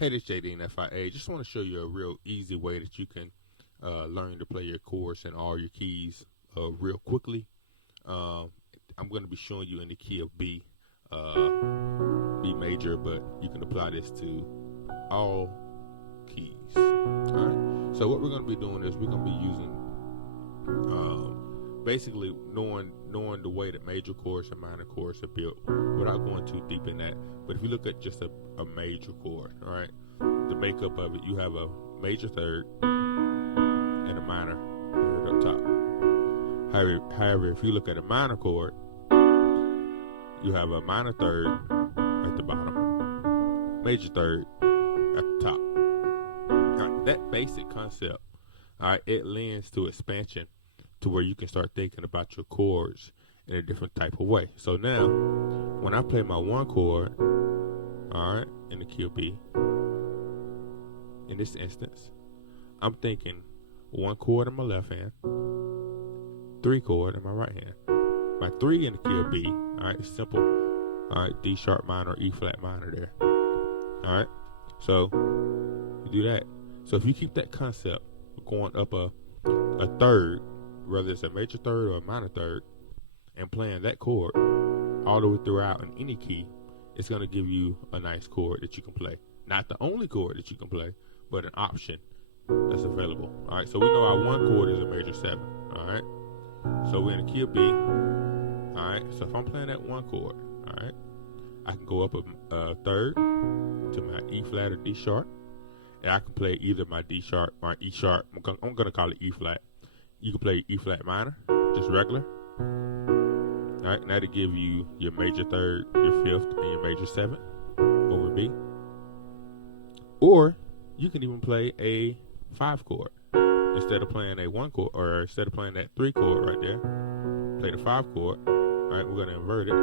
Hey, this JD and FIA. Just want to show you a real easy way that you can learn to play your chords and all your keys real quickly. I'm going to be showing you in the key of B, B major, but you can apply this to all keys. All right. So what we're going to be doing is we're going to be using basically knowing the way that major chords and minor chords are built without going too deep in that. But if you look at just a major chord, all right, the makeup of it, you have a major third and a minor third up top. However, if you look at a minor chord, you have a minor third at the bottom, major third at the top. All right, that basic concept, all right, it lends to expansion to where you can start thinking about your chords in a different type of way. So now, when I play my one chord, all right, in the key of B, in this instance, I'm thinking one chord in my left hand, three chord in my right hand. My three in the key of B, all right, it's simple. All right, D sharp minor, E flat minor there. All right, so you do that. So if you keep that concept going up a third, whether it's a major third or a minor third, and playing that chord all the way throughout in any key, it's going to give you a nice chord that you can play. Not the only chord that you can play, but an option that's available. All right, so we know our one chord is a major 7. All right, so we're in the key of B. All right, so if I'm playing that one chord, all right, I can go up a third to my E flat or D sharp, and I can play either my D sharp or E sharp. I'm going to call it E flat. You can play E flat minor, just regular. All right, now to give you your major third, your fifth, and your major 7 over B. Or you can even play a 5 chord instead of playing a 1 chord, or instead of playing that 3 chord right there. Play the 5 chord. All right, we're going to invert it.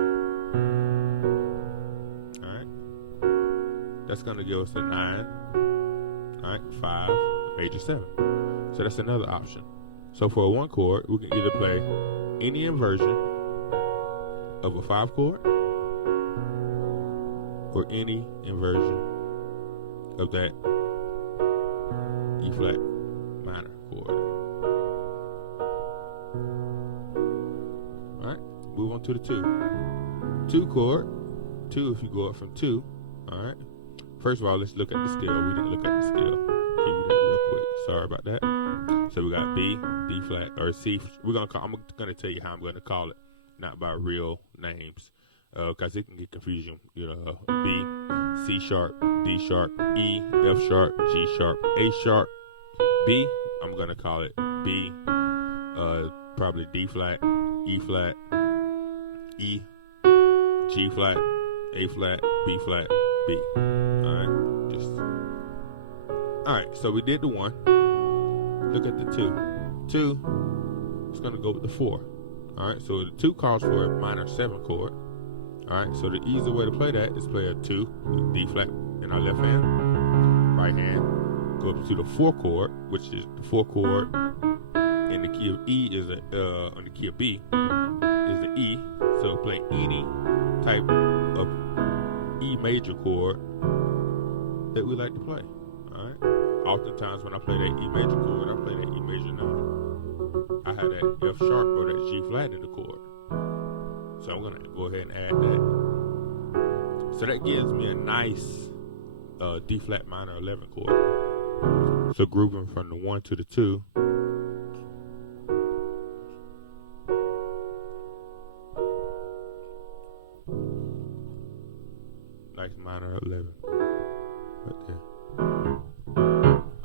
All right, that's going to give us a 9. All right, 5, major 7. So that's another option. So for a 1 chord, we can either play any inversion of a 5 chord or any inversion of that E flat minor chord. All right, move on to the 2. 2 chord, 2 if you go up from 2. All right, first of all, let's look at the scale. We didn't look at the scale. Give you that real quick. Sorry about that. So we got B, D flat, or C. I'm gonna tell you how I'm gonna call it, not by real names, because it can get confusing. You know, B, C sharp, D sharp, E, F sharp, G sharp, A sharp, B. I'm gonna call it B, probably D flat, E flat, E, G flat, A flat, B flat, B. All right, all right. So we did the 1. Look at the 2. 2 is going to go with the 4. All right, so the 2 calls for a minor 7 chord. All right, so the easy way to play that is play a 2, D flat in our left hand, right hand, go up to the 4 chord, which is the 4 chord in the key of E is on the key of B is the E. So play any type of E major chord that we like to play. All right. Oftentimes when I play that E major chord, I play that E major 9. I have that F sharp or that G flat in the chord. So I'm going to go ahead and add that. So that gives me a nice D flat minor 11 chord. So grooving from the 1 to the 2. Nice minor 11 right there.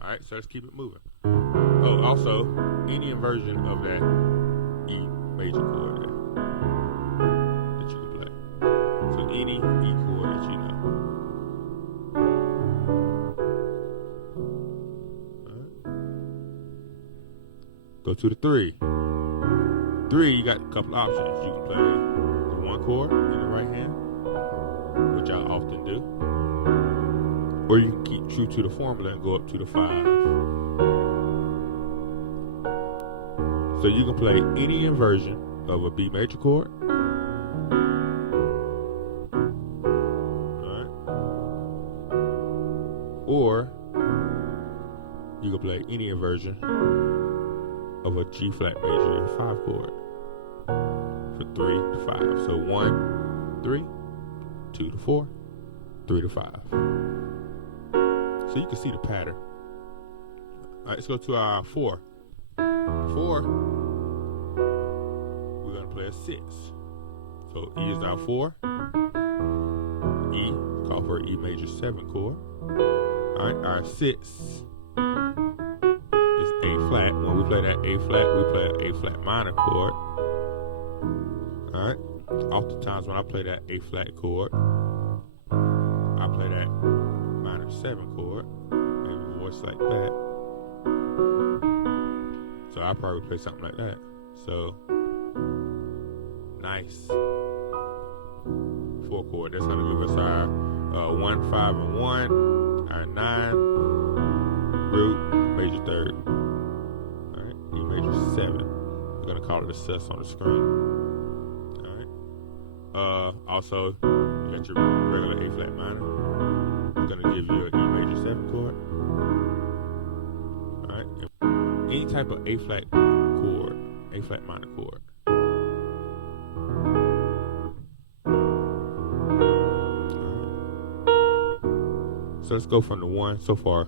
Alright, so let's keep it moving. Oh, also, any inversion of that E major chord there that you can play. So any E chord that you know. Alright. Go to the 3. 3, you got a couple options. You can play the 1 chord in the right hand, which I often do. Or you can keep true to the formula and go up to the 5. So you can play any inversion of a B major chord. All right. Or you can play any inversion of a G flat major 5 chord for 3 to 5. So 1, 3, 2 to 4, 3 to 5. So you can see the pattern. All right, let's go to our 4. 4, we're gonna play a 6. So E is our 4. E, call for an E major 7 chord. All right, our 6 is A flat. When we play that A flat, we play an A flat minor chord. All right. Oftentimes when I play that A flat chord, I play that minor 7 chord, maybe voice like that. So I'll probably play something like that. So nice 4 chord. That's gonna give us our 1, 5, and 1, our 9 root major 3rd. All right, E major 7. We're gonna call it a sus on the screen. All right. Also, you got your regular A flat minor. It's gonna give you an E major 7 chord. All right. Any type of A flat chord, A flat minor chord. So let's go from the 1 so far.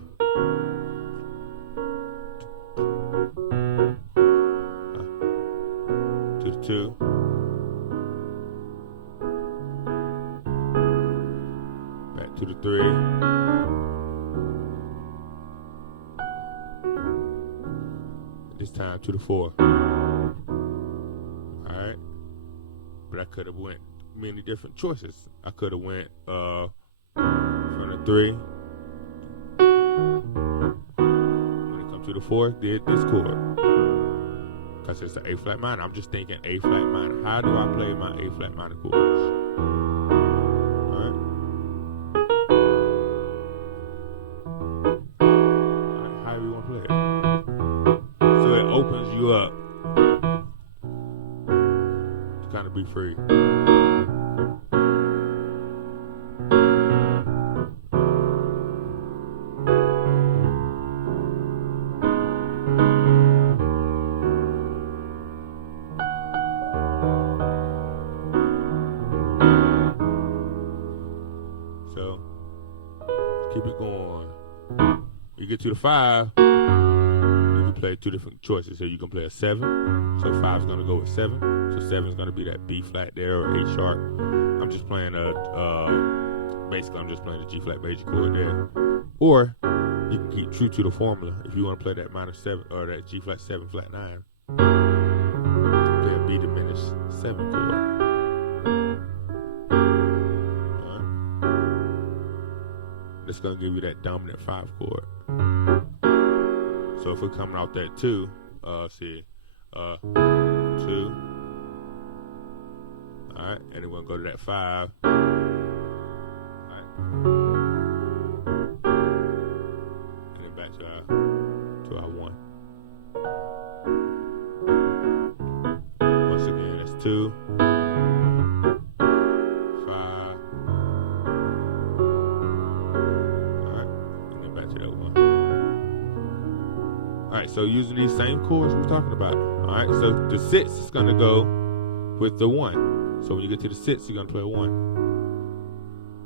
To the 2. Back to the 3. This time to the 4. Alright. But I could have went many different choices. I could have went from the 3. When it comes to the 4, did this chord. Because it's an A flat minor. I'm just thinking A flat minor. How do I play my A flat minor chords? Alright. Alright, how do you want to play it? So it opens you up to kind of be free. Keep it going. You get to the 5, you can play 2 different choices. So you can play a 7. So 5 is going to go with 7. So 7 is going to be that B flat there or A sharp. I'm just playing basically I'm just playing the G flat major chord there. Or you can keep true to the formula. If you want to play that minor 7 or that G flat 7 flat 9, play a B diminished 7 chord. It's going to give you that dominant 5 chord. So if we're coming out that 2, 2. Alright, and then we're going to go to that 5. Alright. And then back to our 1. Once again, that's 2. Alright, so using these same chords we're talking about. Alright, so the 6 is going to go with the 1. So when you get to the 6, you're going to play a 1.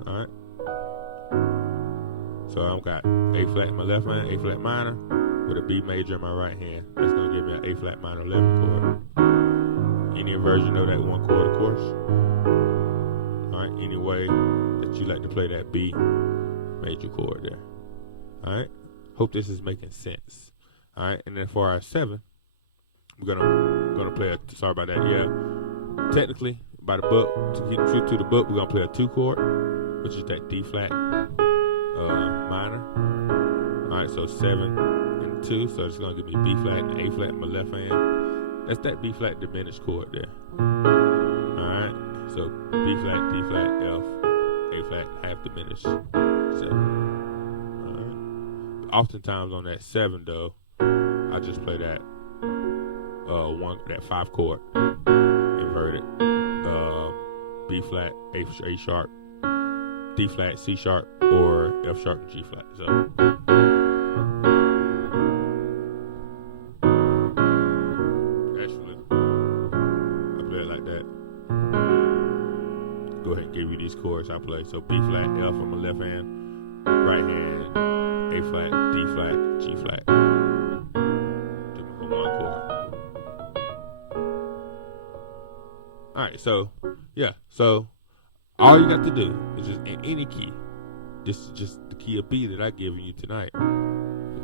Alright. So I've got A flat in my left hand, A flat minor, with a B major in my right hand. That's going to give me an A flat minor 11 chord. Any inversion of that 1 chord, of course. Alright, any way that you like to play that B major chord there. Alright, hope this is making sense. All right, and then for our 7, we're gonna play a. Sorry about that. Yeah, technically by the book, to get true to the book, we're gonna play a 2 chord, which is that D flat minor. All right, so 7 and 2, so it's gonna give me B flat and A flat in my left hand. That's that B flat diminished chord there. All right, so B flat, D flat, F, A flat, half diminished 7. All right. Oftentimes on that 7 though, I just play that that 5 chord inverted, B flat, A sharp, D flat, C sharp, or F sharp, G flat. So actually, I play it like that. Go ahead and give you these chords I play. So B flat, F on my left hand, right hand, A flat, D flat, G flat. Do my one chord. All right, so yeah, so all you got to do is just in any key. This is just the key of B that I given you tonight.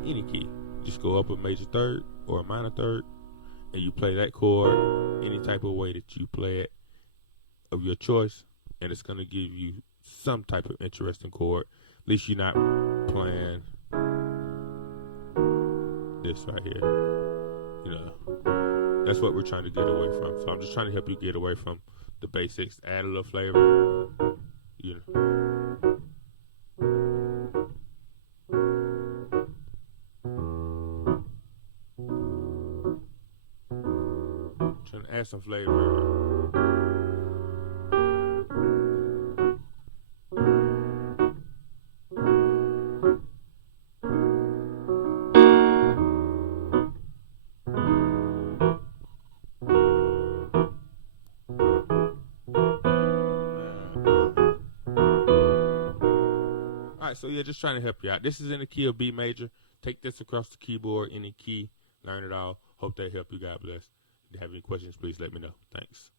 Any key, just go up a major third or a minor third, and you play that chord any type of way that you play it of your choice, and it's gonna give you some type of interesting chord. At least you're not playing this right here. You know, that's what we're trying to get away from. So I'm just trying to help you get away from the basics, add a little flavor. You know. Trying to add some flavor. Alright, so yeah, just trying to help you out. This is in the key of B major. Take this across the keyboard, any key, learn it all. Hope that helped you. God bless. If you have any questions, please let me know. Thanks.